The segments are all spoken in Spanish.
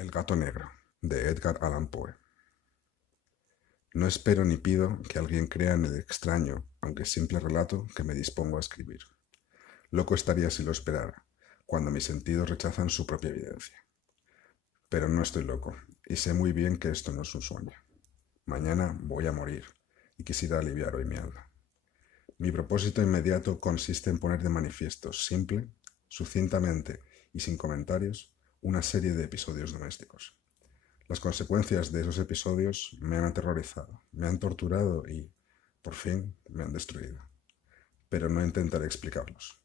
El gato negro, de Edgar Allan Poe. No espero ni pido que alguien crea en el extraño, aunque simple relato que me dispongo a escribir. Loco estaría si lo esperara, cuando mis sentidos rechazan su propia evidencia. Pero no estoy loco, y sé muy bien que esto no es un sueño. Mañana voy a morir, y quisiera aliviar hoy mi alma. Mi propósito inmediato consiste en poner de manifiesto, simple, sucintamente y sin comentarios, una serie de episodios domésticos. Las consecuencias de esos episodios me han aterrorizado, me han torturado y, por fin, me han destruido. Pero no intentaré explicarlos.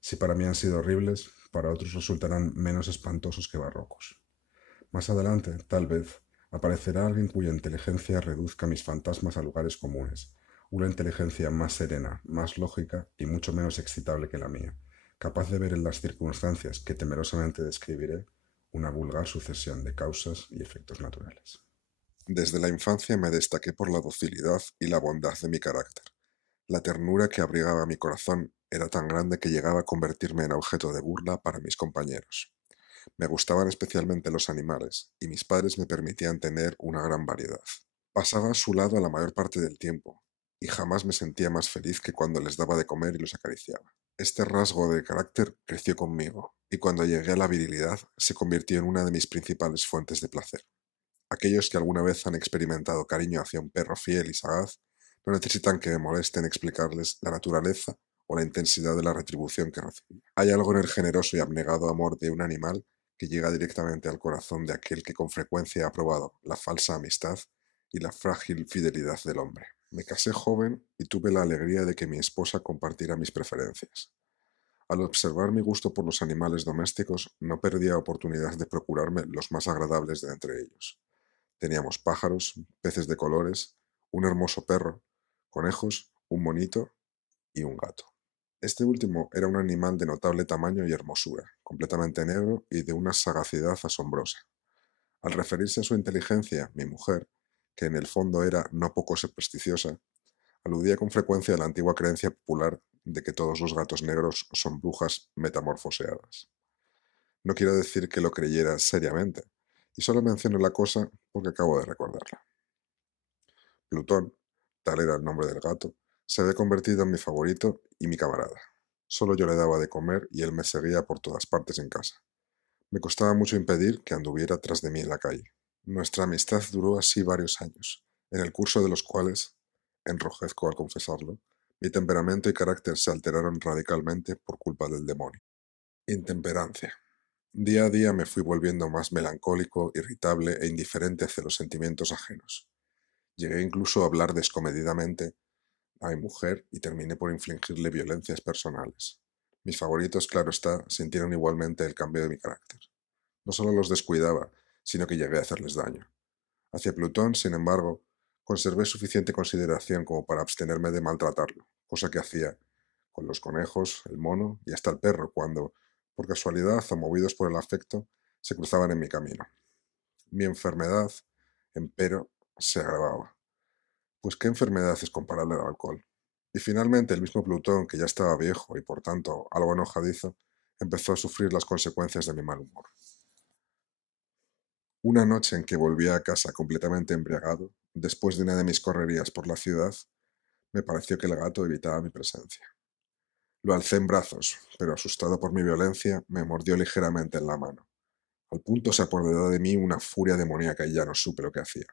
Si para mí han sido horribles, para otros resultarán menos espantosos que barrocos. Más adelante, tal vez, aparecerá alguien cuya inteligencia reduzca mis fantasmas a lugares comunes, una inteligencia más serena, más lógica y mucho menos excitable que la mía, capaz de ver en las circunstancias que temerosamente describiré una vulgar sucesión de causas y efectos naturales. Desde la infancia me destaqué por la docilidad y la bondad de mi carácter. La ternura que abrigaba mi corazón era tan grande que llegaba a convertirme en objeto de burla para mis compañeros. Me gustaban especialmente los animales, y mis padres me permitían tener una gran variedad. Pasaba a su lado la mayor parte del tiempo, y jamás me sentía más feliz que cuando les daba de comer y los acariciaba. Este rasgo de carácter creció conmigo, y cuando llegué a la virilidad se convirtió en una de mis principales fuentes de placer. Aquellos que alguna vez han experimentado cariño hacia un perro fiel y sagaz no necesitan que me molesten explicarles la naturaleza o la intensidad de la retribución que recibía. Hay algo en el generoso y abnegado amor de un animal que llega directamente al corazón de aquel que con frecuencia ha probado la falsa amistad y la frágil fidelidad del hombre. Me casé joven y tuve la alegría de que mi esposa compartiera mis preferencias. Al observar mi gusto por los animales domésticos, no perdía oportunidad de procurarme los más agradables de entre ellos. Teníamos pájaros, peces de colores, un hermoso perro, conejos, un monito y un gato. Este último era un animal de notable tamaño y hermosura, completamente negro y de una sagacidad asombrosa. Al referirse a su inteligencia, mi mujer, que en el fondo era no poco supersticiosa, aludía con frecuencia a la antigua creencia popular de que todos los gatos negros son brujas metamorfoseadas. No quiero decir que lo creyera seriamente, y solo menciono la cosa porque acabo de recordarla. Plutón, tal era el nombre del gato, se había convertido en mi favorito y mi camarada. Solo yo le daba de comer y él me seguía por todas partes en casa. Me costaba mucho impedir que anduviera tras de mí en la calle. Nuestra amistad duró así varios años, en el curso de los cuales, enrojezco al confesarlo, mi temperamento y carácter se alteraron radicalmente por culpa del demonio. Intemperancia. Día a día me fui volviendo más melancólico, irritable e indiferente hacia los sentimientos ajenos. Llegué incluso a hablar descomedidamente a mi mujer y terminé por infligirle violencias personales. Mis favoritos, claro está, sintieron igualmente el cambio de mi carácter. No solo los descuidaba, sino que llegué a hacerles daño. Hacia Plutón, sin embargo, conservé suficiente consideración como para abstenerme de maltratarlo, cosa que hacía con los conejos, el mono y hasta el perro cuando, por casualidad o movidos por el afecto, se cruzaban en mi camino. Mi enfermedad, empero, se agravaba. Pues qué enfermedad es comparable al alcohol. Y finalmente el mismo Plutón, que ya estaba viejo y por tanto algo enojadizo, empezó a sufrir las consecuencias de mi mal humor. Una noche en que volví a casa completamente embriagado, después de una de mis correrías por la ciudad, me pareció que el gato evitaba mi presencia. Lo alcé en brazos, pero asustado por mi violencia, me mordió ligeramente en la mano. Al punto se apoderó de mí una furia demoníaca y ya no supe lo que hacía.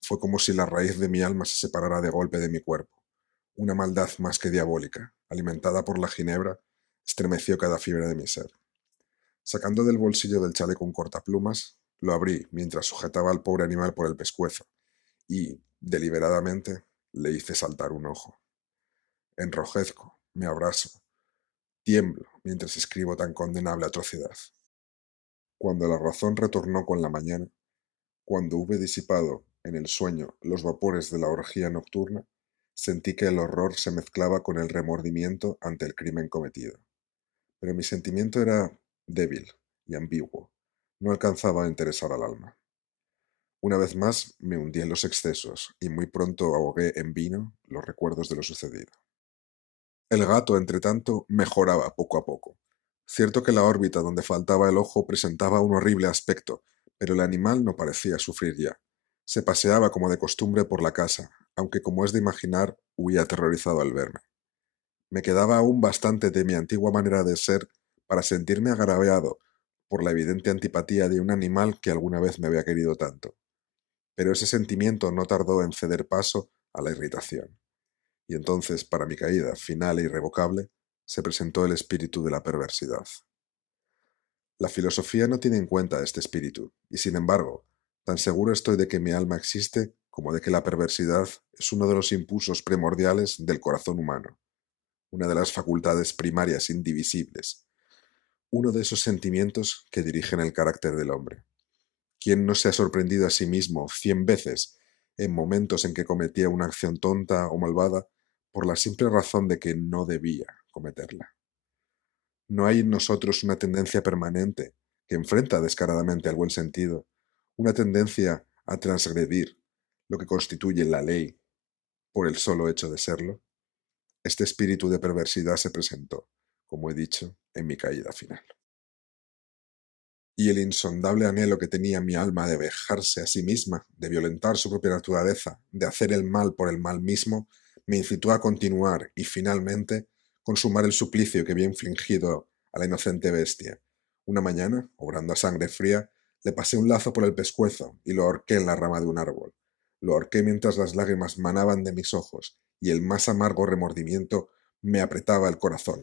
Fue como si la raíz de mi alma se separara de golpe de mi cuerpo. Una maldad más que diabólica, alimentada por la ginebra, estremeció cada fibra de mi ser. Sacando del bolsillo del chaleco un cortaplumas, lo abrí mientras sujetaba al pobre animal por el pescuezo y, deliberadamente, le hice saltar un ojo. Enrojezco, me abraso, tiemblo mientras escribo tan condenable atrocidad. Cuando la razón retornó con la mañana, cuando hube disipado en el sueño los vapores de la orgía nocturna, sentí que el horror se mezclaba con el remordimiento ante el crimen cometido. Pero mi sentimiento era débil y ambiguo, no alcanzaba a interesar al alma. Una vez más me hundí en los excesos y muy pronto ahogué en vino los recuerdos de lo sucedido. El gato, entretanto, mejoraba poco a poco. Cierto que la órbita donde faltaba el ojo presentaba un horrible aspecto, Pero el animal no parecía sufrir ya. Se paseaba como de costumbre por la casa, aunque como es de imaginar, huía aterrorizado al verme. Me quedaba aún bastante de mi antigua manera de ser para sentirme agraviado por la evidente antipatía de un animal que alguna vez me había querido tanto. Pero ese sentimiento no tardó en ceder paso a la irritación. Y entonces, para mi caída final e irrevocable, se presentó el espíritu de la perversidad. La filosofía no tiene en cuenta este espíritu, y sin embargo, tan seguro estoy de que mi alma existe como de que la perversidad es uno de los impulsos primordiales del corazón humano, una de las facultades primarias indivisibles, uno de esos sentimientos que dirigen el carácter del hombre. ¿Quién no se ha sorprendido a sí mismo 100 veces en momentos en que cometía una acción tonta o malvada por la simple razón de que no debía cometerla? No hay en nosotros una tendencia permanente que enfrenta descaradamente al buen sentido, una tendencia a transgredir lo que constituye la ley por el solo hecho de serlo. Este espíritu de perversidad se presentó, como he dicho, en mi caída final. Y el insondable anhelo que tenía mi alma de vejarse a sí misma, de violentar su propia naturaleza, de hacer el mal por el mal mismo, me incitó a continuar y, finalmente, consumar el suplicio que había infligido a la inocente bestia. Una mañana, obrando a sangre fría, le pasé un lazo por el pescuezo y lo ahorqué en la rama de un árbol. Lo ahorqué mientras las lágrimas manaban de mis ojos y el más amargo remordimiento me apretaba el corazón.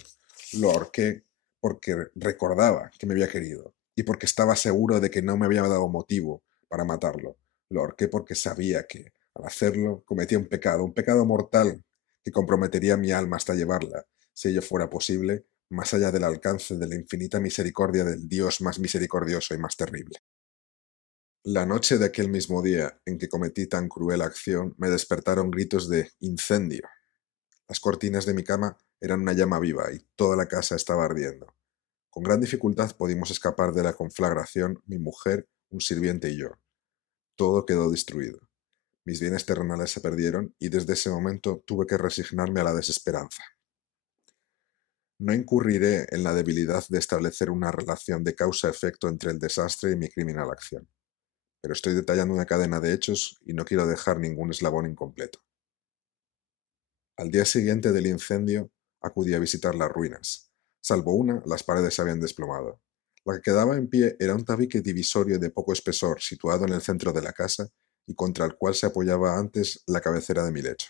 Lo ahorqué porque recordaba que me había querido y porque estaba seguro de que no me había dado motivo para matarlo. Lo ahorqué porque sabía que, al hacerlo, cometía un pecado mortal que comprometería mi alma hasta llevarla, si ello fuera posible, más allá del alcance de la infinita misericordia del Dios más misericordioso y más terrible. La noche de aquel mismo día en que cometí tan cruel acción me despertaron gritos de incendio. Las cortinas de mi cama eran una llama viva y toda la casa estaba ardiendo. Con gran dificultad pudimos escapar de la conflagración mi mujer, un sirviente y yo. Todo quedó destruido. Mis bienes terrenales se perdieron y desde ese momento tuve que resignarme a la desesperanza. No incurriré en la debilidad de establecer una relación de causa-efecto entre el desastre y mi criminal acción, pero estoy detallando una cadena de hechos y no quiero dejar ningún eslabón incompleto. Al día siguiente del incendio acudí a visitar las ruinas. Salvo una, las paredes se habían desplomado. La que quedaba en pie era un tabique divisorio de poco espesor situado en el centro de la casa y contra el cual se apoyaba antes la cabecera de mi lecho.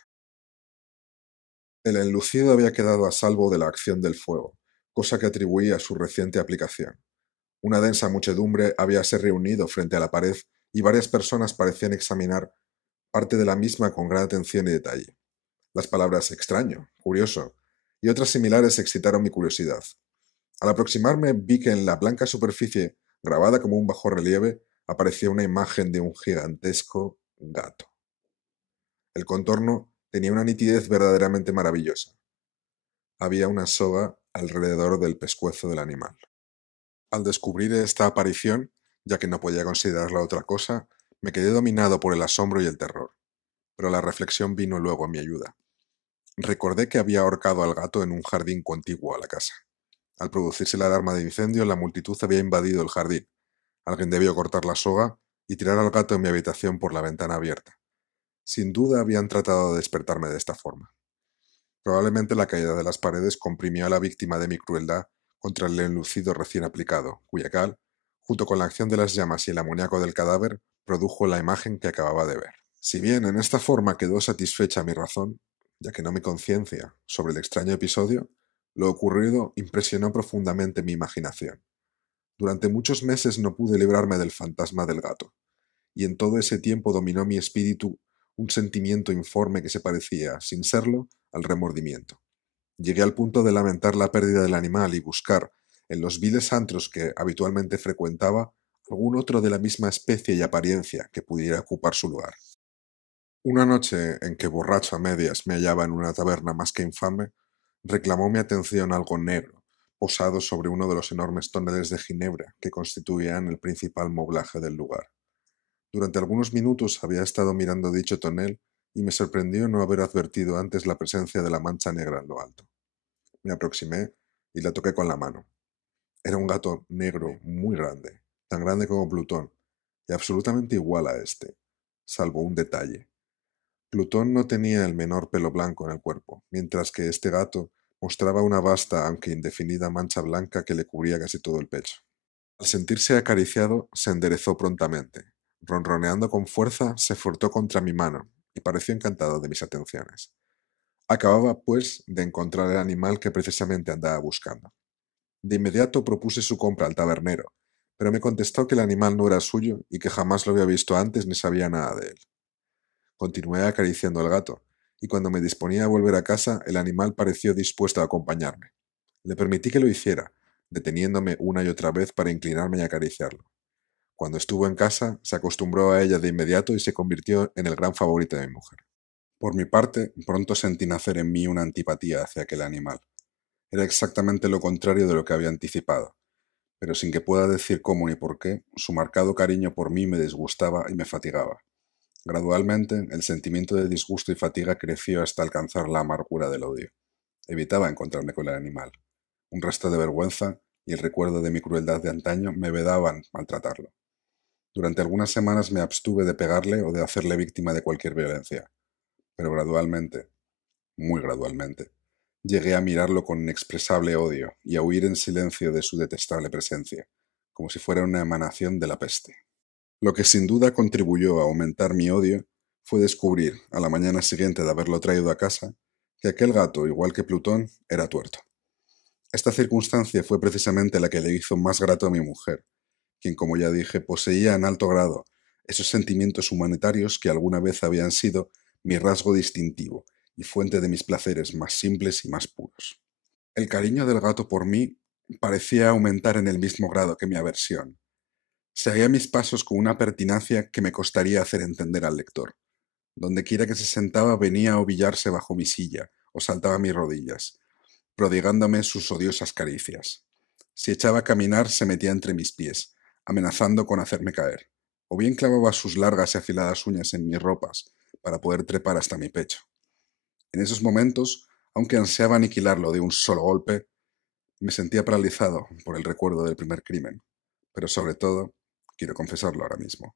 El enlucido había quedado a salvo de la acción del fuego, cosa que atribuí a su reciente aplicación. Una densa muchedumbre habíase reunido frente a la pared y varias personas parecían examinar parte de la misma con gran atención y detalle. Las palabras extraño, curioso y otras similares excitaron mi curiosidad. Al aproximarme vi que en la blanca superficie, grabada como un bajorrelieve, aparecía una imagen de un gigantesco gato. El contorno tenía una nitidez verdaderamente maravillosa. Había una soga alrededor del pescuezo del animal. Al descubrir esta aparición, ya que no podía considerarla otra cosa, me quedé dominado por el asombro y el terror. Pero la reflexión vino luego a mi ayuda. Recordé que había ahorcado al gato en un jardín contiguo a la casa. Al producirse la alarma de incendio, la multitud había invadido el jardín. Alguien debió cortar la soga y tirar al gato en mi habitación por la ventana abierta. Sin duda habían tratado de despertarme de esta forma. Probablemente la caída de las paredes comprimió a la víctima de mi crueldad contra el enlucido recién aplicado, cuya cal, junto con la acción de las llamas y el amoníaco del cadáver, produjo la imagen que acababa de ver. Si bien en esta forma quedó satisfecha mi razón, ya que no mi conciencia, sobre el extraño episodio, lo ocurrido impresionó profundamente mi imaginación. Durante muchos meses no pude librarme del fantasma del gato, y en todo ese tiempo dominó mi espíritu un sentimiento informe que se parecía, sin serlo, al remordimiento. Llegué al punto de lamentar la pérdida del animal y buscar, en los viles antros que habitualmente frecuentaba, algún otro de la misma especie y apariencia que pudiera ocupar su lugar. Una noche en que borracho a medias me hallaba en una taberna más que infame, reclamó mi atención algo negro, posado sobre uno de los enormes toneles de ginebra que constituían el principal moblaje del lugar. Durante algunos minutos había estado mirando dicho tonel y me sorprendió no haber advertido antes la presencia de la mancha negra en lo alto. Me aproximé y la toqué con la mano. Era un gato negro muy grande, tan grande como Plutón, y absolutamente igual a este, salvo un detalle. Plutón no tenía el menor pelo blanco en el cuerpo, mientras que este gato mostraba una vasta, aunque indefinida mancha blanca que le cubría casi todo el pecho. Al sentirse acariciado, se enderezó prontamente. Ronroneando con fuerza, se frotó contra mi mano y pareció encantado de mis atenciones. Acababa, pues, de encontrar el animal que precisamente andaba buscando. De inmediato propuse su compra al tabernero, pero me contestó que el animal no era suyo y que jamás lo había visto antes ni sabía nada de él. Continué acariciando al gato, y cuando me disponía a volver a casa, el animal pareció dispuesto a acompañarme. Le permití que lo hiciera, deteniéndome una y otra vez para inclinarme y acariciarlo. Cuando estuvo en casa, se acostumbró a ella de inmediato y se convirtió en el gran favorito de mi mujer. Por mi parte, pronto sentí nacer en mí una antipatía hacia aquel animal. Era exactamente lo contrario de lo que había anticipado, pero sin que pueda decir cómo ni por qué, su marcado cariño por mí me disgustaba y me fatigaba. Gradualmente, el sentimiento de disgusto y fatiga creció hasta alcanzar la amargura del odio. Evitaba encontrarme con el animal. Un resto de vergüenza y el recuerdo de mi crueldad de antaño me vedaban maltratarlo. Durante algunas semanas me abstuve de pegarle o de hacerle víctima de cualquier violencia, pero gradualmente, muy gradualmente, llegué a mirarlo con inexpresable odio y a huir en silencio de su detestable presencia, como si fuera una emanación de la peste. Lo que sin duda contribuyó a aumentar mi odio fue descubrir, a la mañana siguiente de haberlo traído a casa, que aquel gato, igual que Plutón, era tuerto. Esta circunstancia fue precisamente la que le hizo más grato a mi mujer, quien, como ya dije, poseía en alto grado esos sentimientos humanitarios que alguna vez habían sido mi rasgo distintivo y fuente de mis placeres más simples y más puros. El cariño del gato por mí parecía aumentar en el mismo grado que mi aversión. Seguía mis pasos con una pertinacia que me costaría hacer entender al lector. Dondequiera que se sentaba venía a ovillarse bajo mi silla o saltaba a mis rodillas, prodigándome sus odiosas caricias. Si echaba a caminar se metía entre mis pies, amenazando con hacerme caer, o bien clavaba sus largas y afiladas uñas en mis ropas para poder trepar hasta mi pecho. En esos momentos, aunque ansiaba aniquilarlo de un solo golpe, me sentía paralizado por el recuerdo del primer crimen, pero sobre todo, quiero confesarlo ahora mismo,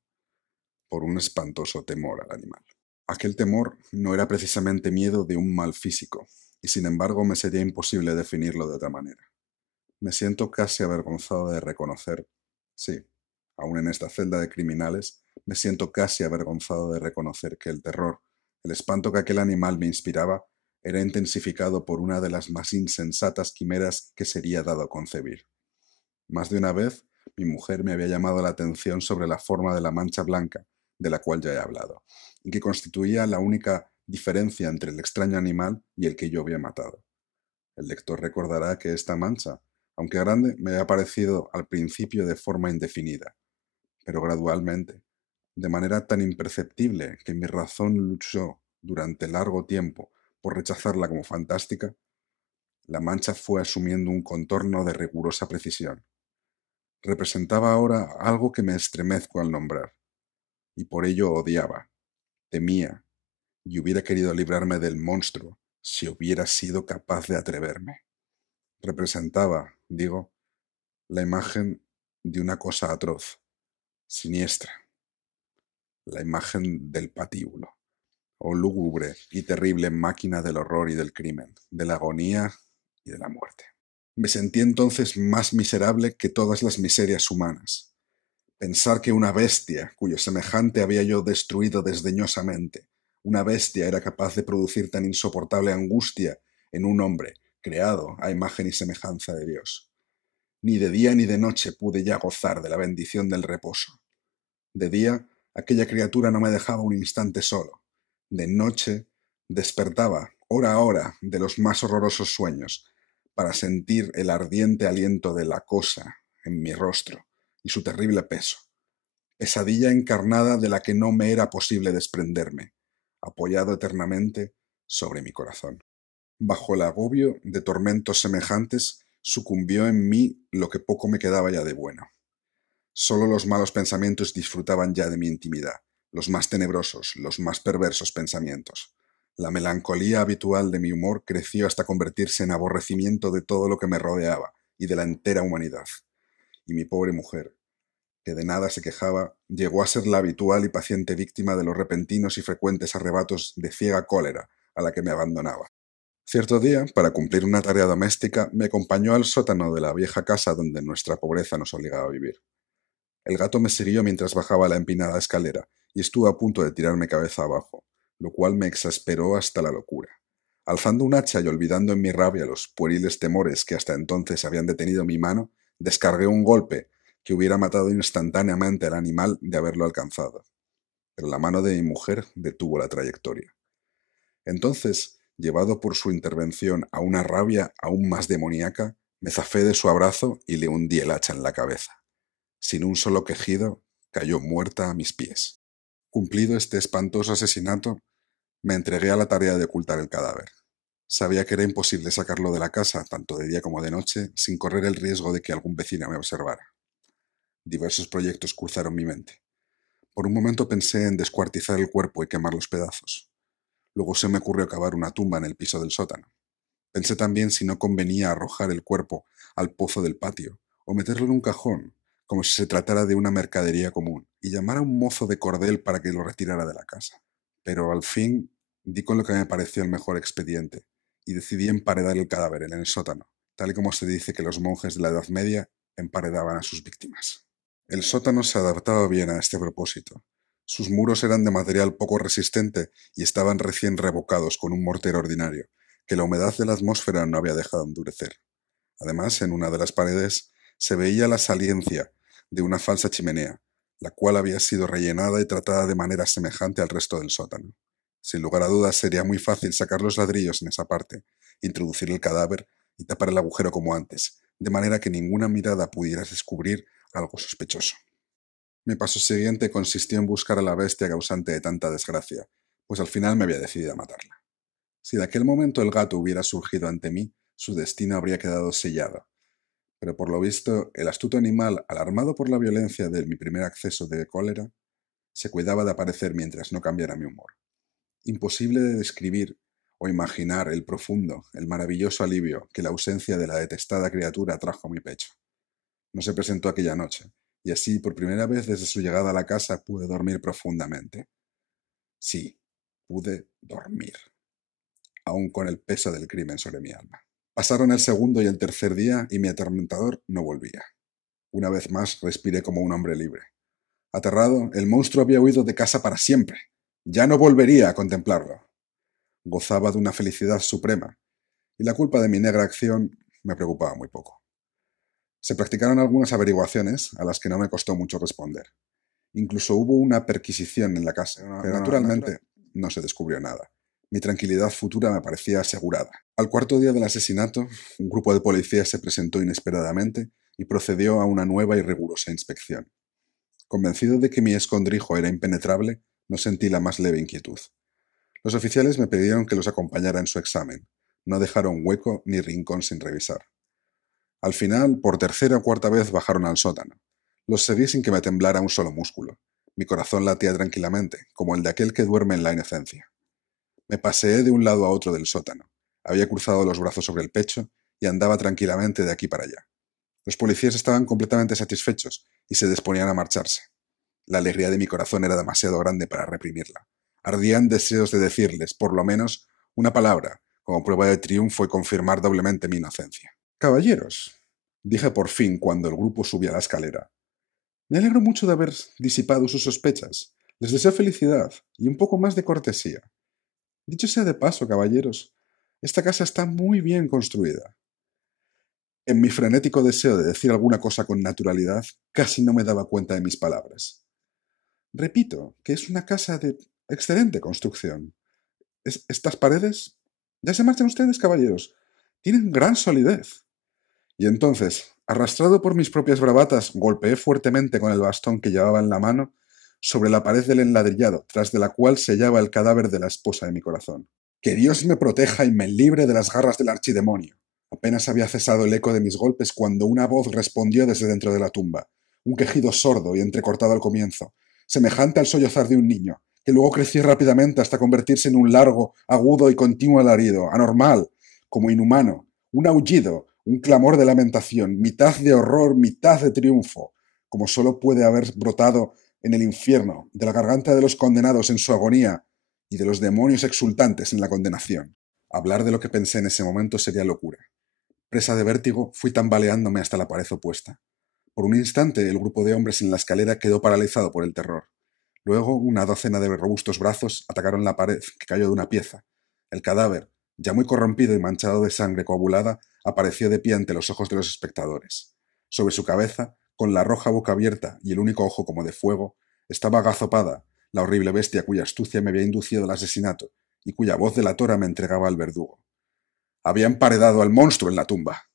por un espantoso temor al animal. Aquel temor no era precisamente miedo de un mal físico, y sin embargo me sería imposible definirlo de otra manera. Me siento casi avergonzado de reconocer, sí, aun en esta celda de criminales, me siento casi avergonzado de reconocer que el terror, el espanto que aquel animal me inspiraba, era intensificado por una de las más insensatas quimeras que sería dado a concebir. Más de una vez, mi mujer me había llamado la atención sobre la forma de la mancha blanca, de la cual ya he hablado, y que constituía la única diferencia entre el extraño animal y el que yo había matado. El lector recordará que esta mancha, aunque grande, me había parecido al principio de forma indefinida, pero gradualmente, de manera tan imperceptible que mi razón luchó durante largo tiempo por rechazarla como fantástica, la mancha fue asumiendo un contorno de rigurosa precisión. Representaba ahora algo que me estremezco al nombrar, y por ello odiaba, temía, y hubiera querido librarme del monstruo si hubiera sido capaz de atreverme. Representaba, digo, la imagen de una cosa atroz, siniestra, la imagen del patíbulo, o lúgubre y terrible máquina del horror y del crimen, de la agonía y de la muerte. Me sentí entonces más miserable que todas las miserias humanas. Pensar que una bestia, cuyo semejante había yo destruido desdeñosamente, una bestia era capaz de producir tan insoportable angustia en un hombre creado a imagen y semejanza de Dios. Ni de día ni de noche pude ya gozar de la bendición del reposo. De día, aquella criatura no me dejaba un instante solo. De noche, despertaba, hora a hora, de los más horrorosos sueños, para sentir el ardiente aliento de la cosa en mi rostro y su terrible peso. Pesadilla encarnada de la que no me era posible desprenderme, apoyado eternamente sobre mi corazón. Bajo el agobio de tormentos semejantes, sucumbió en mí lo que poco me quedaba ya de bueno. Solo los malos pensamientos disfrutaban ya de mi intimidad, los más tenebrosos, los más perversos pensamientos. La melancolía habitual de mi humor creció hasta convertirse en aborrecimiento de todo lo que me rodeaba y de la entera humanidad. Y mi pobre mujer, que de nada se quejaba, llegó a ser la habitual y paciente víctima de los repentinos y frecuentes arrebatos de ciega cólera a la que me abandonaba. Cierto día, para cumplir una tarea doméstica, me acompañó al sótano de la vieja casa donde nuestra pobreza nos obligaba a vivir. El gato me siguió mientras bajaba la empinada escalera y estuvo a punto de tirarme cabeza abajo, lo cual me exasperó hasta la locura. Alzando un hacha y olvidando en mi rabia los pueriles temores que hasta entonces habían detenido mi mano, descargué un golpe que hubiera matado instantáneamente al animal de haberlo alcanzado. Pero la mano de mi mujer detuvo la trayectoria. Entonces, llevado por su intervención a una rabia aún más demoníaca, me zafé de su abrazo y le hundí el hacha en la cabeza. Sin un solo quejido, cayó muerta a mis pies. Cumplido este espantoso asesinato, me entregué a la tarea de ocultar el cadáver. Sabía que era imposible sacarlo de la casa, tanto de día como de noche, sin correr el riesgo de que algún vecino me observara. Diversos proyectos cruzaron mi mente. Por un momento pensé en descuartizar el cuerpo y quemar los pedazos. Luego se me ocurrió cavar una tumba en el piso del sótano. Pensé también si no convenía arrojar el cuerpo al pozo del patio o meterlo en un cajón, como si se tratara de una mercadería común, y llamar a un mozo de cordel para que lo retirara de la casa. Pero al fin di con lo que me pareció el mejor expediente, y decidí emparedar el cadáver en el sótano, tal y como se dice que los monjes de la Edad Media emparedaban a sus víctimas. El sótano se adaptaba bien a este propósito. Sus muros eran de material poco resistente y estaban recién revocados con un mortero ordinario, que la humedad de la atmósfera no había dejado endurecer. Además, en una de las paredes se veía la saliencia de una falsa chimenea, la cual había sido rellenada y tratada de manera semejante al resto del sótano. Sin lugar a dudas, sería muy fácil sacar los ladrillos en esa parte, introducir el cadáver y tapar el agujero como antes, de manera que ninguna mirada pudiera descubrir algo sospechoso. Mi paso siguiente consistió en buscar a la bestia causante de tanta desgracia, pues al final me había decidido a matarla. Si de aquel momento el gato hubiera surgido ante mí, su destino habría quedado sellado. Pero por lo visto, el astuto animal, alarmado por la violencia de mi primer acceso de cólera, se cuidaba de aparecer mientras no cambiara mi humor. Imposible de describir o imaginar el profundo, el maravilloso alivio que la ausencia de la detestada criatura trajo a mi pecho. No se presentó aquella noche, y así, por primera vez desde su llegada a la casa, pude dormir profundamente. Sí, pude dormir, aun con el peso del crimen sobre mi alma. Pasaron el segundo y el tercer día y mi atormentador no volvía. Una vez más respiré como un hombre libre. Aterrado, el monstruo había huido de casa para siempre. Ya no volvería a contemplarlo. Gozaba de una felicidad suprema, y la culpa de mi negra acción me preocupaba muy poco. Se practicaron algunas averiguaciones a las que no me costó mucho responder. Incluso hubo una perquisición en la casa, pero naturalmente no se descubrió nada. Mi tranquilidad futura me parecía asegurada. Al cuarto día del asesinato, un grupo de policías se presentó inesperadamente y procedió a una nueva y rigurosa inspección. Convencido de que mi escondrijo era impenetrable, no sentí la más leve inquietud. Los oficiales me pidieron que los acompañara en su examen. No dejaron hueco ni rincón sin revisar. Al final, por tercera o cuarta vez bajaron al sótano. Los seguí sin que me temblara un solo músculo. Mi corazón latía tranquilamente, como el de aquel que duerme en la inocencia. Me paseé de un lado a otro del sótano. Había cruzado los brazos sobre el pecho y andaba tranquilamente de aquí para allá. Los policías estaban completamente satisfechos y se disponían a marcharse. La alegría de mi corazón era demasiado grande para reprimirla. Ardían deseos de decirles, por lo menos, una palabra, como prueba de triunfo y confirmar doblemente mi inocencia. Caballeros, dije por fin cuando el grupo subía la escalera. Me alegro mucho de haber disipado sus sospechas. Les deseo felicidad y un poco más de cortesía. Dicho sea de paso, caballeros, esta casa está muy bien construida. En mi frenético deseo de decir alguna cosa con naturalidad, casi no me daba cuenta de mis palabras. Repito que es una casa de excelente construcción. Estas paredes... Ya se marchan ustedes, caballeros. Tienen gran solidez. Y entonces, arrastrado por mis propias bravatas, golpeé fuertemente con el bastón que llevaba en la mano sobre la pared del enladrillado, tras de la cual se hallaba el cadáver de la esposa de mi corazón. Que Dios me proteja y me libre de las garras del archidemonio. Apenas había cesado el eco de mis golpes cuando una voz respondió desde dentro de la tumba, un quejido sordo y entrecortado al comienzo, semejante al sollozar de un niño, que luego creció rápidamente hasta convertirse en un largo, agudo y continuo alarido, anormal, como inhumano, un aullido, un clamor de lamentación, mitad de horror, mitad de triunfo, como solo puede haber brotado en el infierno, de la garganta de los condenados en su agonía y de los demonios exultantes en la condenación. Hablar de lo que pensé en ese momento sería locura. Presa de vértigo, fui tambaleándome hasta la pared opuesta. Por un instante, el grupo de hombres en la escalera quedó paralizado por el terror. Luego, una docena de robustos brazos atacaron la pared, que cayó de una pieza. El cadáver, ya muy corrompido y manchado de sangre coagulada, apareció de pie ante los ojos de los espectadores. Sobre su cabeza, con la roja boca abierta y el único ojo como de fuego, estaba agazopada la horrible bestia cuya astucia me había inducido al asesinato y cuya voz delatora me entregaba al verdugo. Había emparedado al monstruo en la tumba.